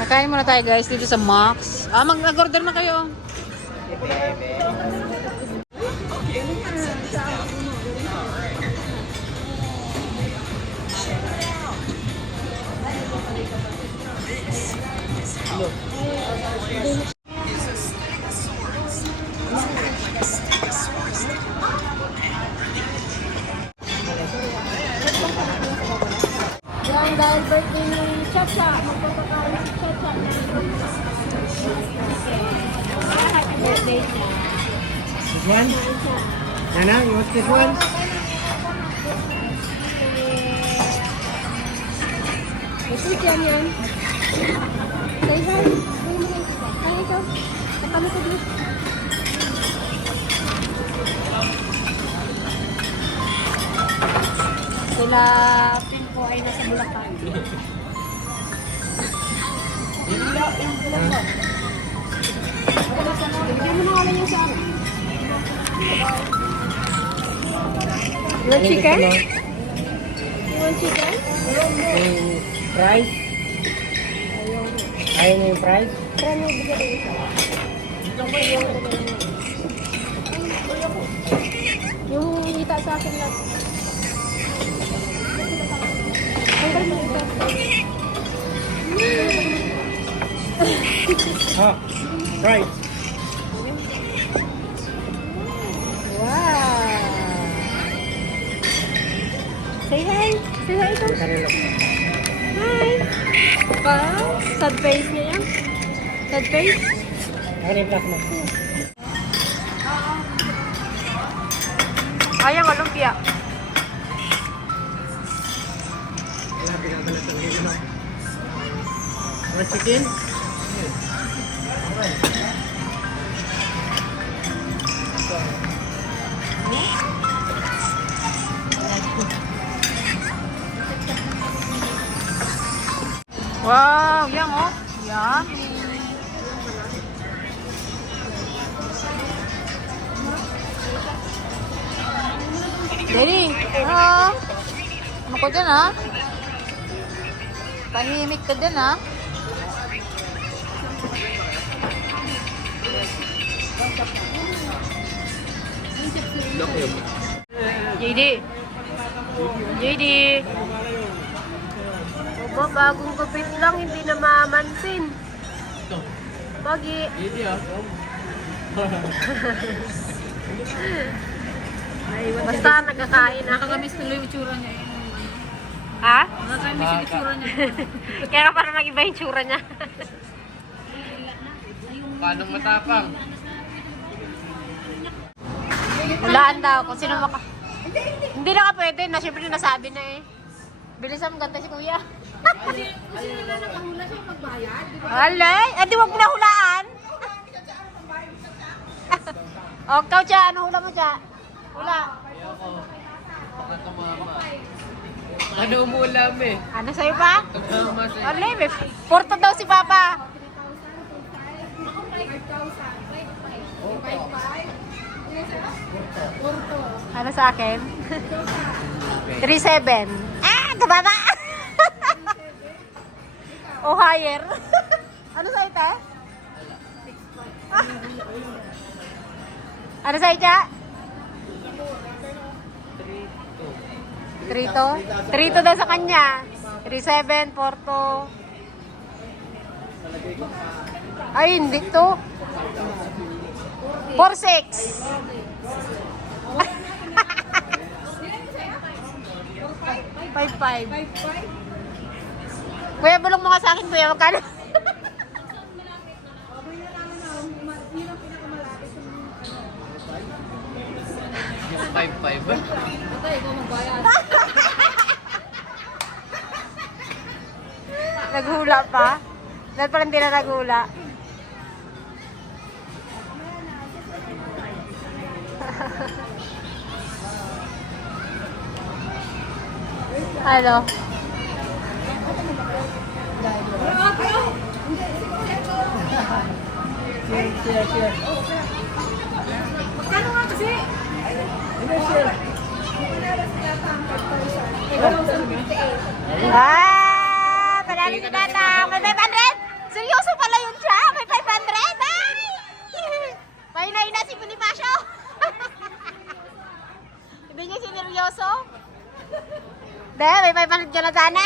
Kakain muna tayo guys dito sa Max. Mag-order na kayo. Yung dahil birthday ni Chacha, magpapakain si Chacha. Happy birthday niya. This one? Nana, you want this one? Ito yan. Say hi. Hi, ikaw. Nakalutog na. Sila Pinko ay nasa Bulacan. Bigyan mo na wala niya sa akin. You want chicken? You want chicken? Yung price? Ayaw mo yung price? Try mo bigyan ko isa. Yung hita sa akin lang. Hanggang mo ito. Oh, price. Wow! Say hi! Say hi ito! Karelo. Hi! Wow! Sad face niya yan. Sad face? Ano yung plus mo? Ayang lumpia. Wala, pinagalas ang hilo na. Want chicken? Wow, yang oh. Yummy. Daddy, ano ko dyan ha? Tahimik ka dyan ha? JD. JD. Oba, bagong gupit lang, hindi na mamansin. Bagi. Basta nagkakain na. Nakakamiss tuloy yung tsura niya. Ha? Nakakamiss yung tsura niya. Kaya ka parang nag-iba yung tsura niya. Paano matapang? Hulaan daw kung sino maka... Hindi na ka pwede na, syempre nasabi na eh. Bilisan mo, ganda si kuya. Alay, di wag mo na hulaan. O, ikaw, Cha, ano hula mo, Cha? Hula. Baka tumama. Ano umulam eh? Ano sa'yo pa? Tumama sa'yo. Alay, may porto daw si Papa. Ano sa akin? 3-7. Ah, kababa! O higher. Ano sa ite? Ano sa ite? 3-2. 3-2 daw sa kanya. 3-7, Porto. Ay, hindi to. 4-6. Five. Kuya, bulong mo nga sa akin, kuya. Magkano? Yung 5-5. Naghula pa? Dahil pala hindi na naghula. Ano? Share. Magkano nga kasi? Panalo si Tata. May 500? Seryoso pala yun siya. May 500. Ay! Pahinay na si Bonifacio. Hindi niya sineryoso. Hindi, may 500 ka na sana.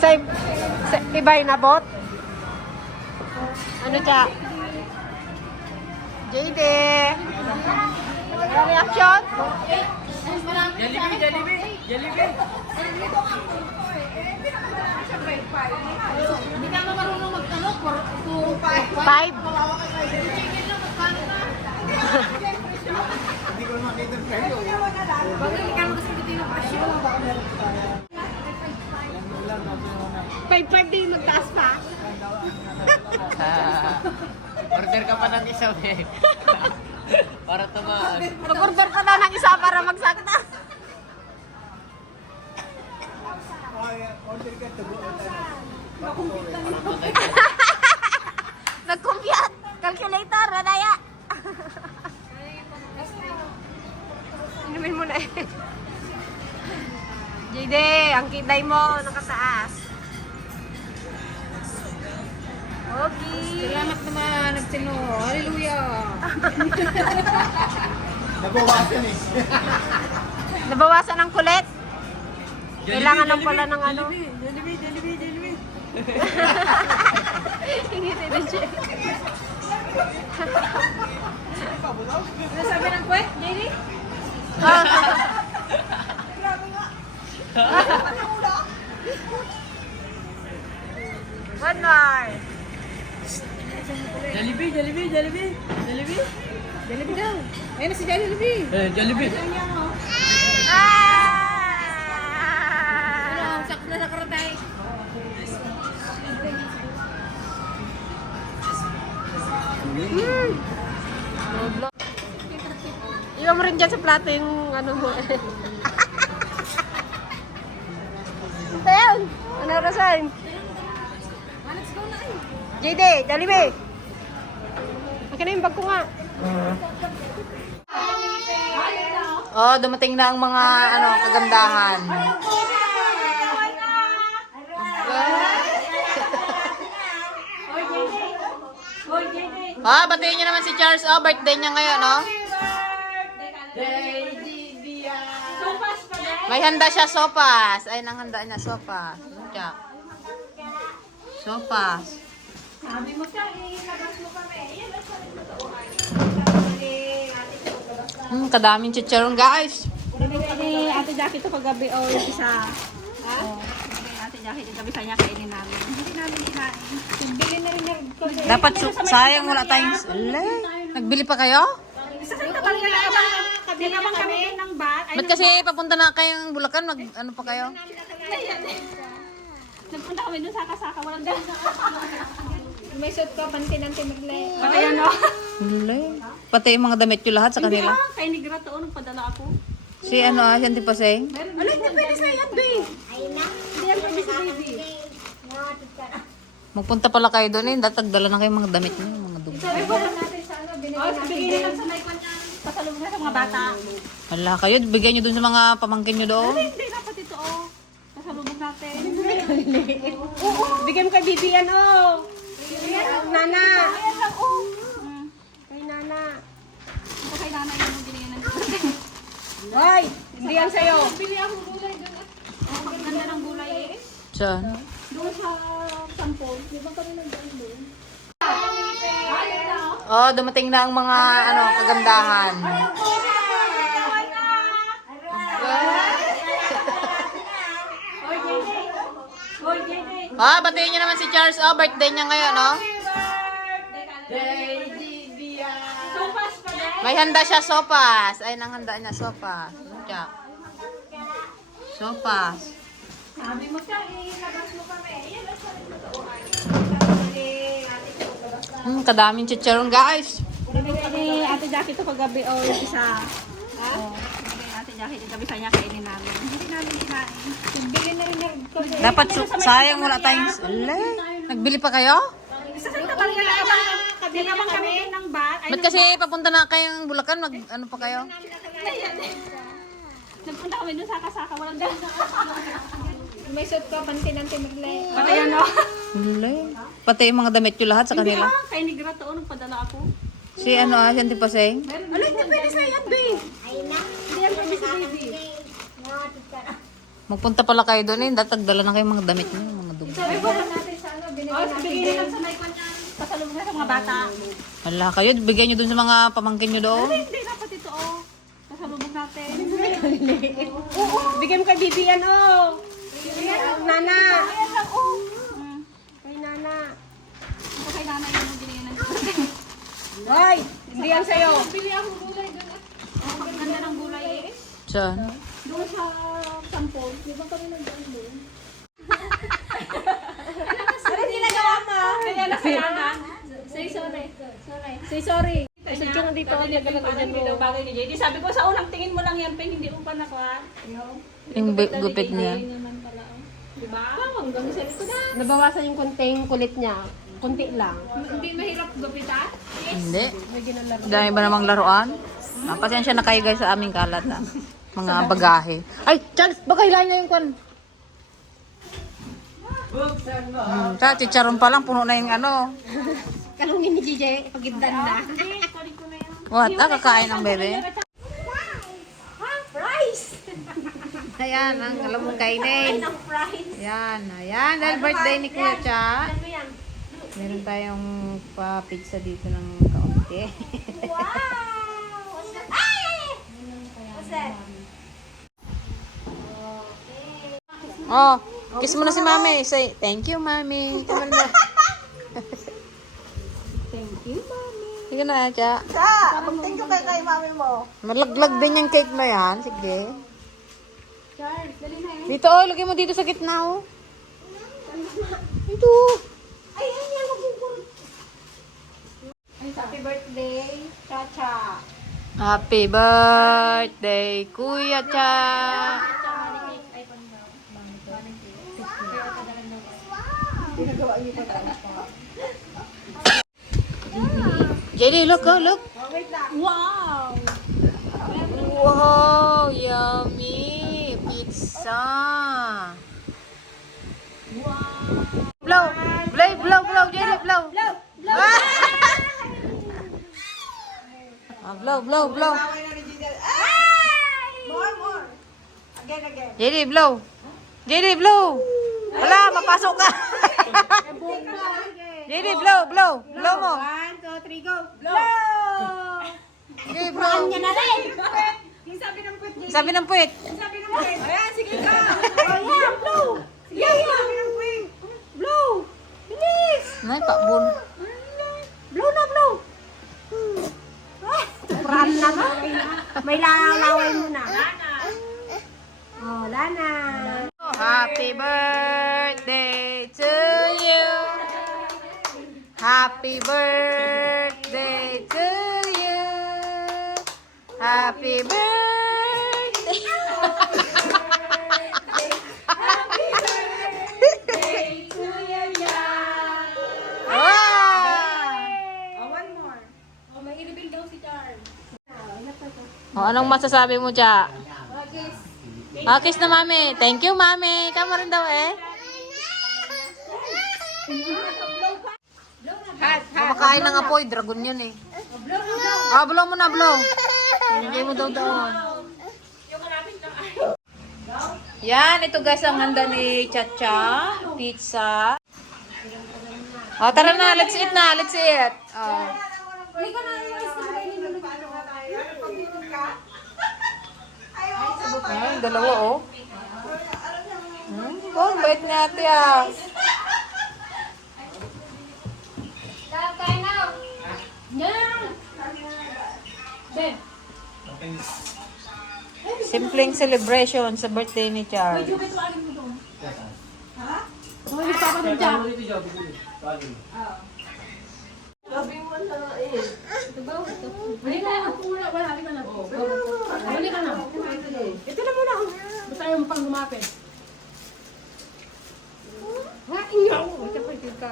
sa iba'y nabot? Ano siya? JD! Ano reaction? Hindi ka marunong mag-ano, 2, 5. 5? Hindi ko makita ang presyo. Bagay, hindi ka mo kasi dito yung presyo. 5 din magtaas pa? Order ka pa ng isa, eh. Para tumaan. Mag-order ka na ng isa para magsakta. Order ka, tubo. Nag-compute. Calculator, madaya. Inumin mo na eh. JD, ang kiday mo nakataas. Okay. Salamat naman, nagtino. Hallelujah. Nabawasan eh. Nabawasan ang kulit. Kailangan lang pala ng ano. Jollibee. Ingiti din siya. Ano sabi ng kwet, JD? One more. Jollibee daw. Ayun na si Jollibee. Jollibee. Ah! Sakto na nakaratay. Iwan mo rin dyan sa plato yung ano mo eh. Tayo! Ano rasan? Let's go na eh. JD, Jollibee! Akin na yung bag ko nga. Oh, dumating na ang mga kagandahan. Ah, batiin niyo naman si Charles. Oh, birthday niya ngayon, no? May handa siya sopas. Ay, nang handa niya sopas. Siya. Sopas. Sabi mo siya, ilabas mo kami. Kadaming chicharon, guys. Binigay ni Ate Jackie ito kagabi o yung isa. Ha? Binigay ni Ate Jackie ito gabi sa niya kainin namin. Hindi namin kinain. Bili na rin kami. Dapat sayang wala tayong... Alay, nagbili pa kayo? Isa sa ito talaga nabang kami ng bat. Ba't kasi papunta na kayong Bulacan? Ano pa kayo? Nagpunta kami dun sa kasaka. Walang dyan. May suit ko, pantinante magle. Patay ano? Alay. Pati yung mga damit yung lahat sa Hindi kanila. ah, kay Negra to, nung padala ako. Si ano ah, si Auntie Paseng? Ano, hindi pwede sa yan, babe. Hindi yan pwede sa baby. Magpunta pala kayo doon eh. Datagdala na kayo mga damit niyo, mga dugo. Ay, wala natin sa ano, binigyan na lang sa maikon niya. Pasalubong na sa mga bata. Hala kayo, bigyan nyo doon sa mga pamangkin nyo doon. Hindi, dapat ito, oh. Pasalubong natin. Oo, bigyan mo kay Bibian, oh. Nana! Ayan lang, oh. Kay Nana! Ito kay nanay yung binigyan ng Hoy! Hindi yan sa'yo! Bili akong gulay doon. Ang ganda ng gulay eh. Saan? Doon sa sampol. Di ba kami nagdaan doon? Oh, dumating na ang mga kagandahan. Ah, batiin niyo naman si Charles. Oh, birthday niya ngayon, no? May handa siya sopas. Ay, nang handa niya sopas. Siya. Sopas. Sabi mo siya, ilabas mo kami. Kadaming chicharon, guys. Binigay ni Ate Jackie ito kagabi o yung isa. Ha? Binigay ni Ate Jackie ito gabi sa niya kainin namin. Hindi namin kinain. Bili na rin kami. Dapat sayang wala tayong... Alay, nagbili pa kayo? Isa sa ito talaga Nakabili naman kami ng bat. Ay, Ba't kasi papunta na kayong Bulacan? Ano pa kayo? nagpunta kami doon sa kasaka. Walang dahil. May suit ko, pantinante magle. Pati ano? Lulay. Pati yung mga damit yung lahat sa Hindi kanila. kay Negra to, nagpadala ako. Si ano si Auntie Paseng? Ano, hindi pwede sa yan, babe. Hindi yan pwede sa baby. Magpunta pala kayo doon eh. Datagdala na kayong mga damit niyo, mga dugo. Oh, bigyan lang sa may kanya. Pasalubong na sa mga bata. Hala kayo, bigyan niyo doon sa mga pamangkin niyo doon. Hindi, dapat ito, oh. Pasalubong natin. Oo, bigyan mo kay Bibi yan, oh. Nana. Ayan lang, oh. Kay Nana. Ito kay Nana yung binigyan ng Hoy, hindi yan sa'yo. Bili ako gulay doon. Oh, ang ganda ng gulay eh. Saan? Doon sa sampol. Di ba kami nagdaan doon? Ano ginagawa mo? Kaya na kailangan. Say sorry. Say sorry. Say sorry dito. Ang nagalan ko dyan mo. Bagay ni JD. Sabi ko sa unang tingin mo lang yan, Peng. Hindi mo pa nakuha. Yung gupit niya. Diba? Hanggang sa ito na. Nabawasan yung konting kulit niya. Kunti lang. Hindi mahirap gupitan? Hindi. Dami ba namang laruan? Pasensya na kayo guys sa aming kalat ah. Mga bagahe. Ay, Charles, baka hilahin niya yung kwan. Chicharon pa lang, puno na yung ano. Kalungin ni JJ, pagigdan na. What? Kakain ng bebe? Ayan, ang alam mong kainin. Ayan, ayan. Dahil birthday ni Kuya Cha. Meron tayong pa-pizza dito ng kaunti. Oh, kiss mo na si Mami. Say, thank you, Mami. Kaman na. Thank you, Mami. Sige na, Cha. Thank you kay mami mo. Malaglag din yung cake na yan. Sige. Charles, dali na yun. Dito, oh. Lagay mo dito sa gitna, oh. Dito. Ay, yan. Happy birthday, Chacha. Happy birthday, Kuya Cha. JD, look, oh, look. Wow! Wow, yummy pizza. Blow, blow, JD, blow. Blow. More. Again. JD, blow. JD, blow. Wala, mapasok ka. JD, blow. Blow mo. 1, 2, 3, go. JD, blow. Yung sabi ng pwede. Sabi ng puwit. Ayan, sige ka. Ayan, blow. Sige, sabi ng pwede. Blow. Bilis. Nay, pakbun. Blow na, blow. Pran na ba? May laway mo na. Oh, Lana. Happy birthday to you. Happy birthday to you. Happy birthday. One more. Oh, may ilibing daw si Charles. O, anong masasabi mo, Cha? Kiss na, Mami. Thank you, Mami. Kama rin daw eh. Kumakain ng apoy. Dragon yun eh. Blow mo na, blow. Hindi mo daw doon. Yan, ito guys ang handa ni Chacha. Pizza. O, tara na. Let's eat na. Let's eat. Ay, dalawa oh. Oh, bait ni ate ah. Simpleng celebration sa birthday ni Charles. Ito na muna. Basta yung pang lumapit. Ha, inyo. Ito pa ka.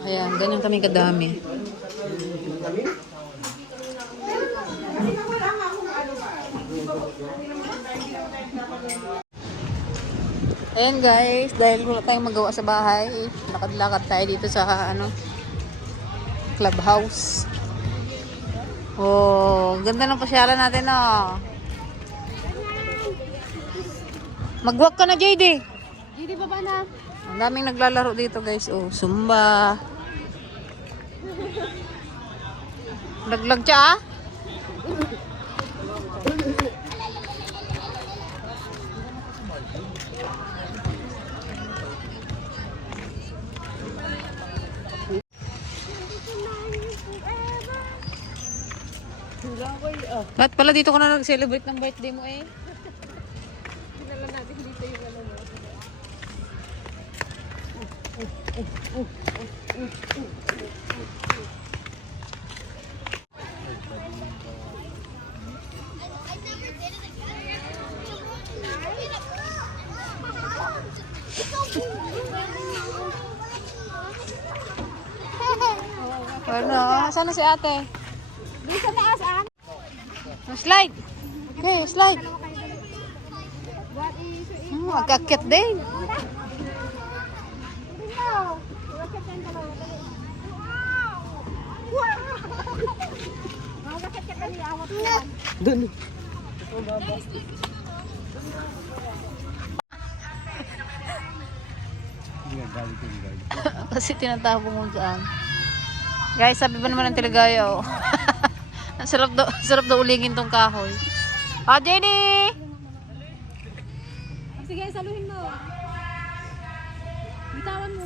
Ayan, ganyan kami kadami. Ayan guys, dahil wala tayong magawa sa bahay, lakad-lakad tayo dito sa clubhouse. Oh, ganda ng pasyalan natin, oh. Mag-walk ka na, JD. Hindi ba na? Ang daming naglalaro dito, guys. Oh, Zumba. Laglag siya, ah. Ba't pala dito ka na nag-celebrate ng birthday mo eh? Ano? Sana si ate? Doon sa taas, ah. Slide! Okay, slide! What is it? Magkakit din. Doon. Kasi tinatapong mo saan. Guys, sabi ba naman ng Teligaya, oh. Ang sarap daw ulingin tong kahoy. Ah, Jenny! Sige, saluhin mo. Bitawan mo.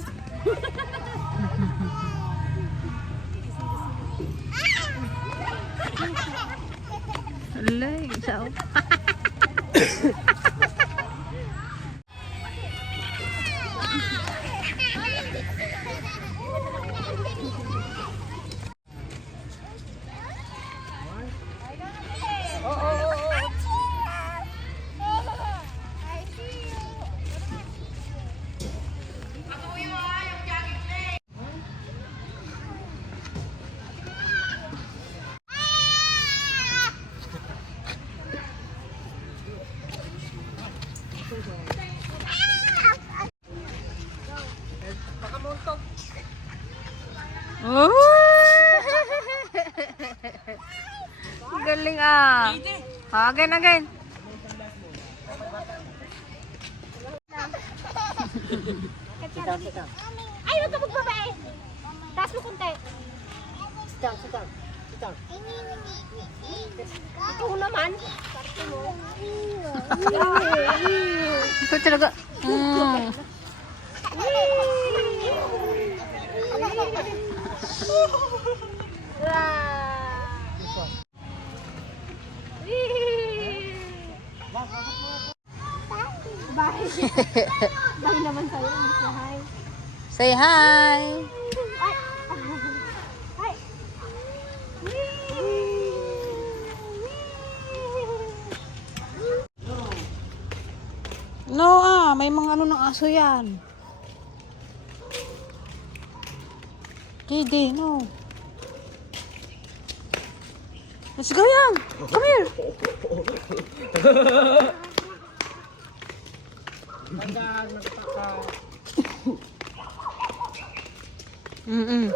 Alay, sao? Oh! Galing ah. Again. Ay, huwag ka magbabae. Taas mo kunti. Sitang. Ito naman. Parte mo. Ikaw talaga. Bye. Bye naman sa'yo. Hi. Say hi. Hi. No may mga ano ng aso yan. JD, no. Let's go, Yang. Come here. Mm-mm.